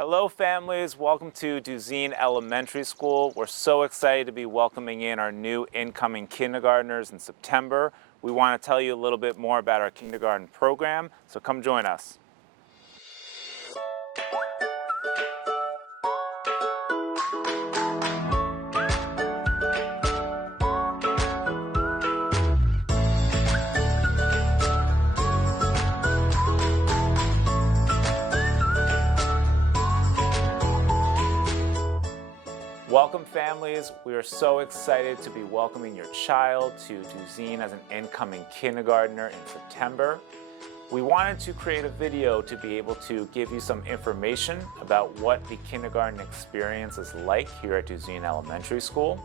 Hello families, welcome to Duzine Elementary School. We're so excited to be welcoming in our new incoming kindergartners in September. We want to tell you a little bit more about our kindergarten program, so come join us. Welcome families, we are so excited to be welcoming your child to Duzine as an incoming kindergartner in September. We wanted to create a video to be able to give you some information about what the kindergarten experience is like here at Duzine Elementary School.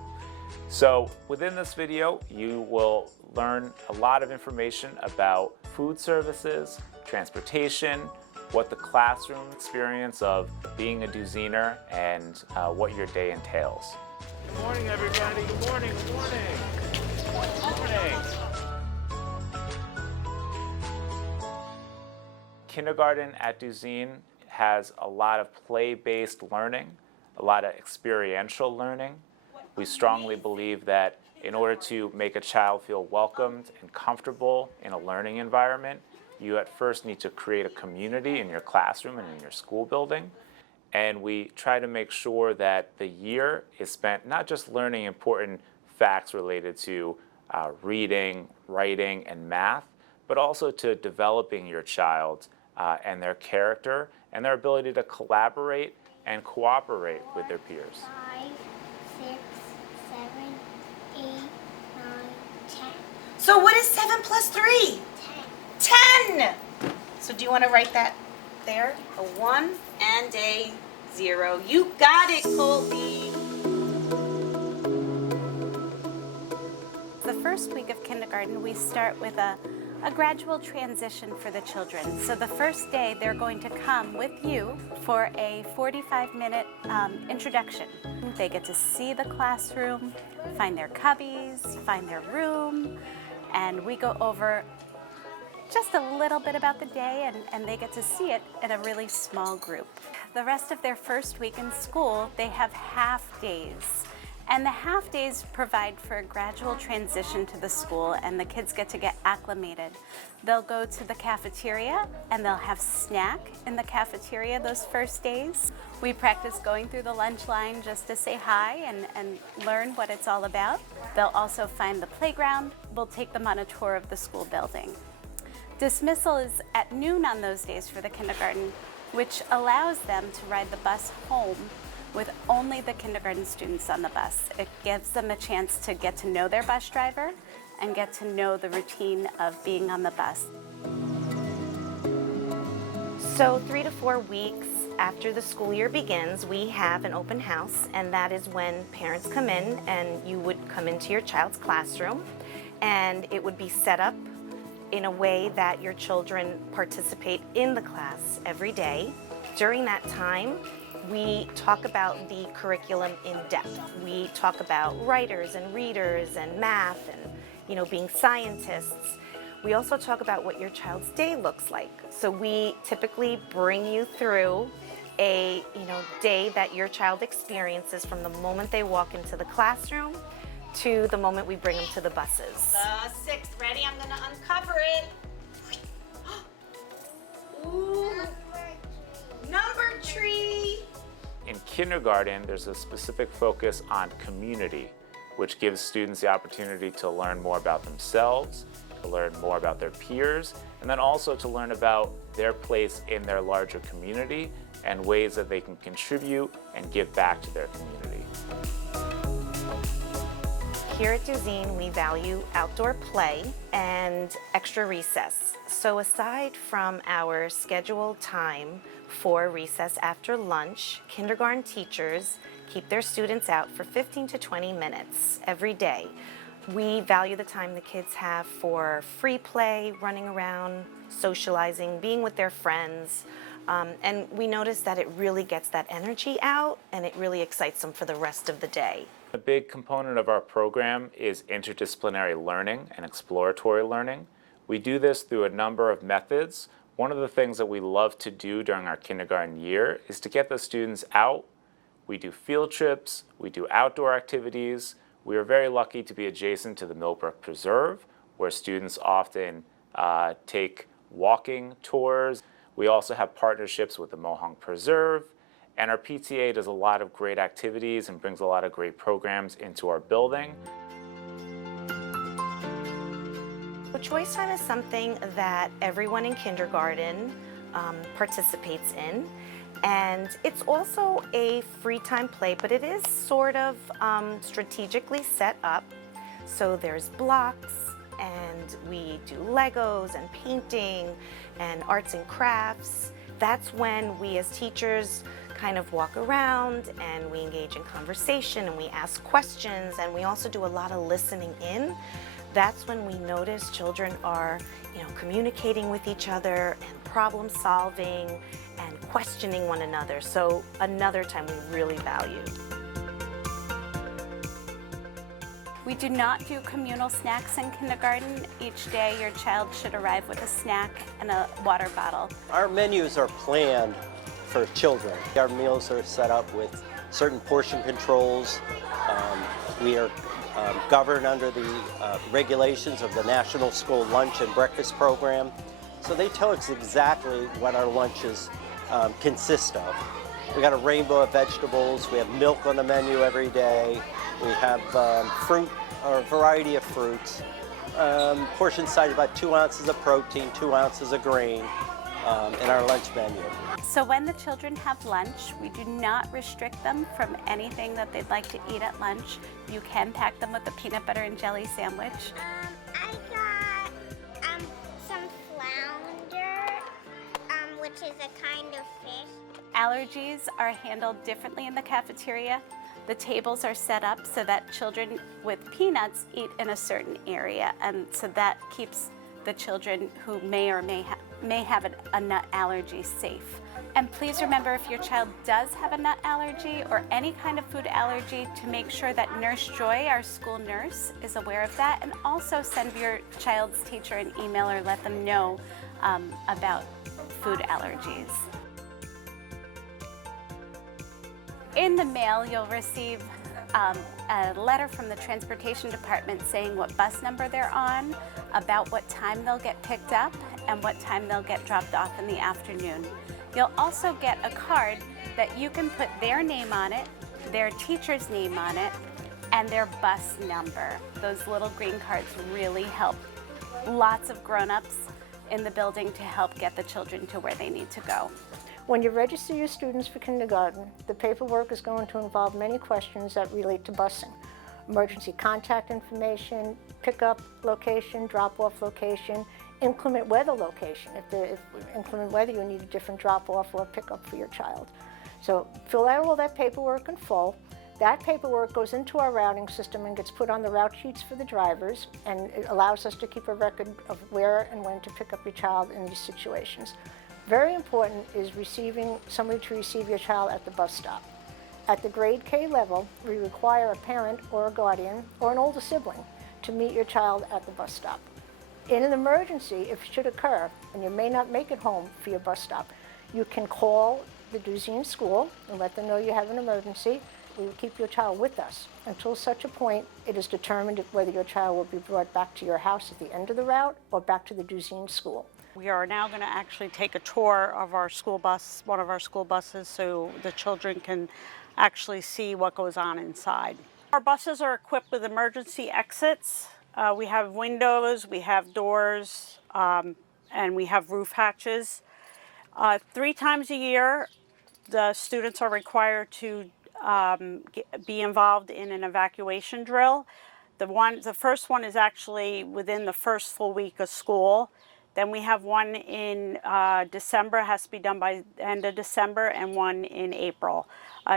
So within this video, you will learn a lot of information about food services, transportation, what the classroom experience of being a Duziner, and what your day entails. Good morning, everybody. Good morning. Good morning. Good morning. Kindergarten at Duzine has a lot of play-based learning, a lot of experiential learning. We strongly believe that in order to make a child feel welcomed and comfortable in a learning environment, you at first need to create a community in your classroom and in your school building. And we try to make sure that the year is spent not just learning important facts related to reading, writing, and math, but also to developing your child and their character and their ability to collaborate and cooperate with their peers. 5, 6, 7, 8, 9, 10. So what is 7 plus 3? 10! So do you want to write that there? A 1 and a 0. You got it, Colby! The first week of kindergarten, we start with a gradual transition for the children. So the first day, they're going to come with you for a 45-minute introduction. They get to see the classroom, find their cubbies, find their room, and we go over just a little bit about the day, and they get to see it in a really small group. The rest of their first week in school, they have half days. And the half days provide for a gradual transition to the school, and the kids get to get acclimated. They'll go to the cafeteria and they'll have snack in the cafeteria those first days. We practice going through the lunch line just to say hi and learn what it's all about. They'll also find the playground. We'll take them on a tour of the school building. Dismissal is at noon on those days for the kindergarten, which allows them to ride the bus home with only the kindergarten students on the bus. It gives them a chance to get to know their bus driver and get to know the routine of being on the bus. So 3 to 4 weeks after the school year begins, we have an open house, and that is when parents come in and you would come into your child's classroom, and it would be set up in a way that your children participate in the class every day. During that time, we talk about the curriculum in depth. We talk about writers and readers and math and, being scientists. We also talk about what your child's day looks like. So we typically bring you through a, day that your child experiences from the moment they walk into the classroom to the moment we bring them to the buses. 6, ready? I'm gonna uncover it. Ooh, number tree. In kindergarten, there's a specific focus on community, which gives students the opportunity to learn more about themselves, to learn more about their peers, and then also to learn about their place in their larger community and ways that they can contribute and give back to their community. Here at Duzine, we value outdoor play and extra recess. So aside from our scheduled time for recess after lunch, kindergarten teachers keep their students out for 15 to 20 minutes every day. We value the time the kids have for free play, running around, socializing, being with their friends, and we notice that it really gets that energy out and it really excites them for the rest of the day. A big component of our program is interdisciplinary learning and exploratory learning. We do this through a number of methods. One of the things that we love to do during our kindergarten year is to get the students out. We do field trips, we do outdoor activities. We are very lucky to be adjacent to the Millbrook Preserve, where students often take walking tours. We also have partnerships with the Mohonk Preserve, and our PTA does a lot of great activities and brings a lot of great programs into our building. Choice time is something that everyone in kindergarten participates in, and it's also a free time play, but it is sort of strategically set up. So there's blocks, and we do Legos and painting and arts and crafts. That's when we as teachers kind of walk around and we engage in conversation and we ask questions, and we also do a lot of listening in. That's when we notice children are, communicating with each other and problem solving and questioning one another. So another time we really value. We do not do communal snacks in kindergarten. Each day your child should arrive with a snack and a water bottle. Our menus are planned for children. Our meals are set up with certain portion controls. We are governed under the regulations of the National School Lunch and Breakfast Program. So they tell us exactly what our lunches consist of. We got a rainbow of vegetables. We have milk on the menu every day. We have fruit, or a variety of fruits. Portion size about 2 ounces of protein, 2 ounces of grain in our lunch menu. So when the children have lunch, we do not restrict them from anything that they'd like to eat at lunch. You can pack them with a peanut butter and jelly sandwich. I got some flounder, which is a kind of fish. Allergies are handled differently in the cafeteria. The tables are set up so that children with peanuts eat in a certain area, and so that keeps the children who may have a nut allergy safe. And please remember, if your child does have a nut allergy or any kind of food allergy, to make sure that Nurse Joy, our school nurse, is aware of that, and also send your child's teacher an email or let them know about food allergies. In the mail, you'll receive a letter from the transportation department saying what bus number they're on, about what time they'll get picked up, and what time they'll get dropped off in the afternoon. You'll also get a card that you can put their name on it, their teacher's name on it, and their bus number. Those little green cards really help lots of grown-ups in the building to help get the children to where they need to go. When you register your students for kindergarten, the paperwork is going to involve many questions that relate to busing. Emergency contact information, pickup location, drop-off location, inclement weather location. If inclement weather, you need a different drop-off or pickup for your child. So fill out all that paperwork in full. That paperwork goes into our routing system and gets put on the route sheets for the drivers, and it allows us to keep a record of where and when to pick up your child in these situations. Very important is somebody to receive your child at the bus stop. At the grade K level, we require a parent or a guardian or an older sibling to meet your child at the bus stop. In an emergency, if it should occur, and you may not make it home for your bus stop, you can call the Duzine School and let them know you have an emergency. We will keep your child with us until such a point it is determined whether your child will be brought back to your house at the end of the route or back to the Duzine School. We are now going to actually take a tour of our school bus, one of our school buses, so the children can actually see what goes on inside. Our buses are equipped with emergency exits. We have windows, we have doors, and we have roof hatches. 3 times a year, the students are required to be involved in an evacuation drill. The first one is actually within the first full week of school. Then we have one in December, has to be done by the end of December, and one in April.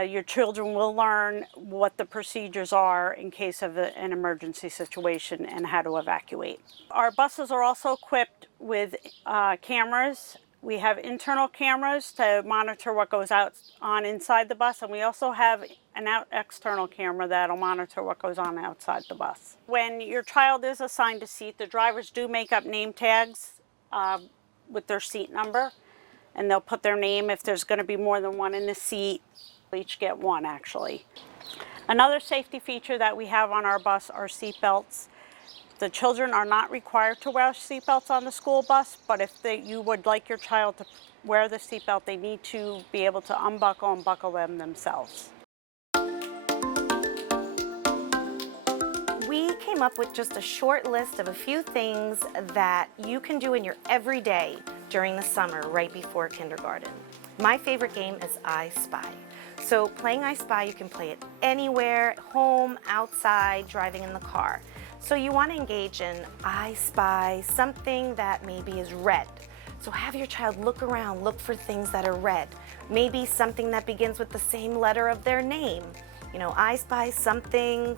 Your children will learn what the procedures are in case of an emergency situation and how to evacuate. Our buses are also equipped with cameras. We have internal cameras to monitor what goes on inside the bus, and we also have an external camera that'll monitor what goes on outside the bus. When your child is assigned a seat, the drivers do make up name tags with their seat number, and they'll put their name. If there's going to be more than one in the seat, they'll each get one actually. Another safety feature that we have on our bus are seat belts. The children are not required to wear seatbelts on the school bus, but if you would like your child to wear the seatbelt, they need to be able to unbuckle and buckle them themselves. We came up with just a short list of a few things that you can do in your everyday during the summer right before kindergarten. My favorite game is I Spy. So playing I Spy, you can play it anywhere, at home, outside, driving in the car. So you want to engage in I Spy something that maybe is red. So have your child look around, look for things that are red. Maybe something that begins with the same letter of their name. You know, I Spy something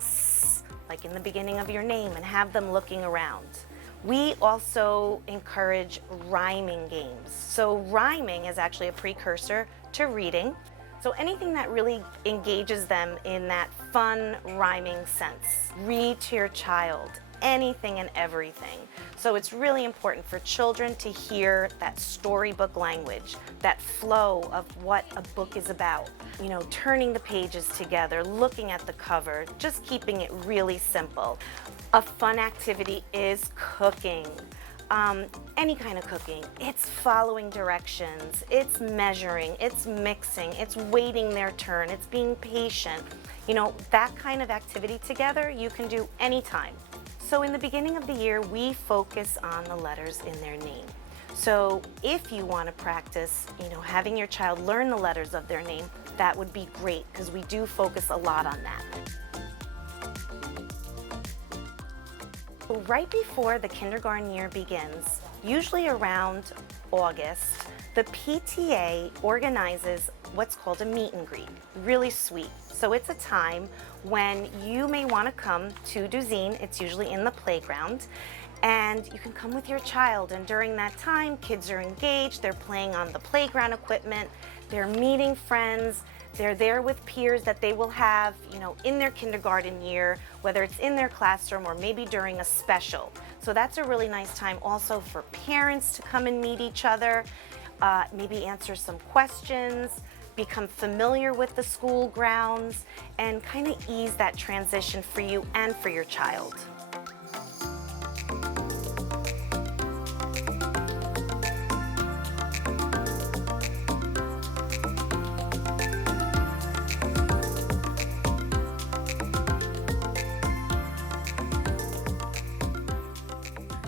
like in the beginning of your name, and have them looking around. We also encourage rhyming games. So rhyming is actually a precursor to reading. So anything that really engages them in that fun rhyming sense. Read to your child anything and everything. So it's really important for children to hear that storybook language, that flow of what a book is about. You know, turning the pages together, looking at the cover, just keeping it really simple. A fun activity is cooking. Any kind of cooking. It's following directions, it's measuring, it's mixing, it's waiting their turn, it's being patient. You know, that kind of activity together you can do anytime. So in the beginning of the year, we focus on the letters in their name. So if you want to practice, you know, having your child learn the letters of their name, that would be great because we do focus a lot on that. Right before the kindergarten year begins, usually around August, the PTA organizes what's called a meet and greet, really sweet. So it's a time when you may want to come to Duzine, it's usually in the playground, and you can come with your child, and during that time, kids are engaged, they're playing on the playground equipment, they're meeting friends, they're there with peers that they will have, you know, in their kindergarten year, whether it's in their classroom or maybe during a special. So that's a really nice time also for parents to come and meet each other, maybe answer some questions, become familiar with the school grounds, and kind of ease that transition for you and for your child.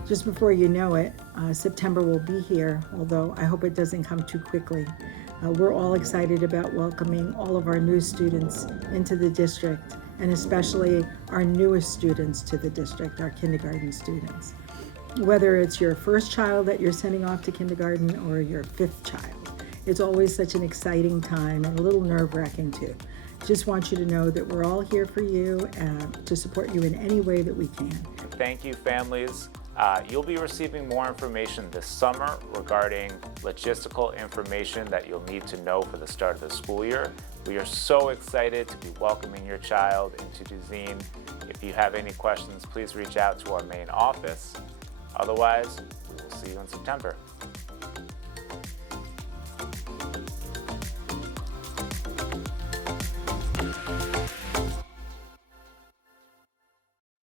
Just before you know it, September will be here, although I hope it doesn't come too quickly. We're all excited about welcoming all of our new students into the district, and especially our newest students to the district, our kindergarten students. Whether it's your first child that you're sending off to kindergarten or your fifth child, it's always such an exciting time and a little nerve-wracking too. Just want you to know that we're all here for you to support you in any way that we can. Thank you, families. You'll be receiving more information this summer regarding logistical information that you'll need to know for the start of the school year. We are so excited to be welcoming your child into Duzine. If you have any questions, please reach out to our main office. Otherwise, we will see you in September.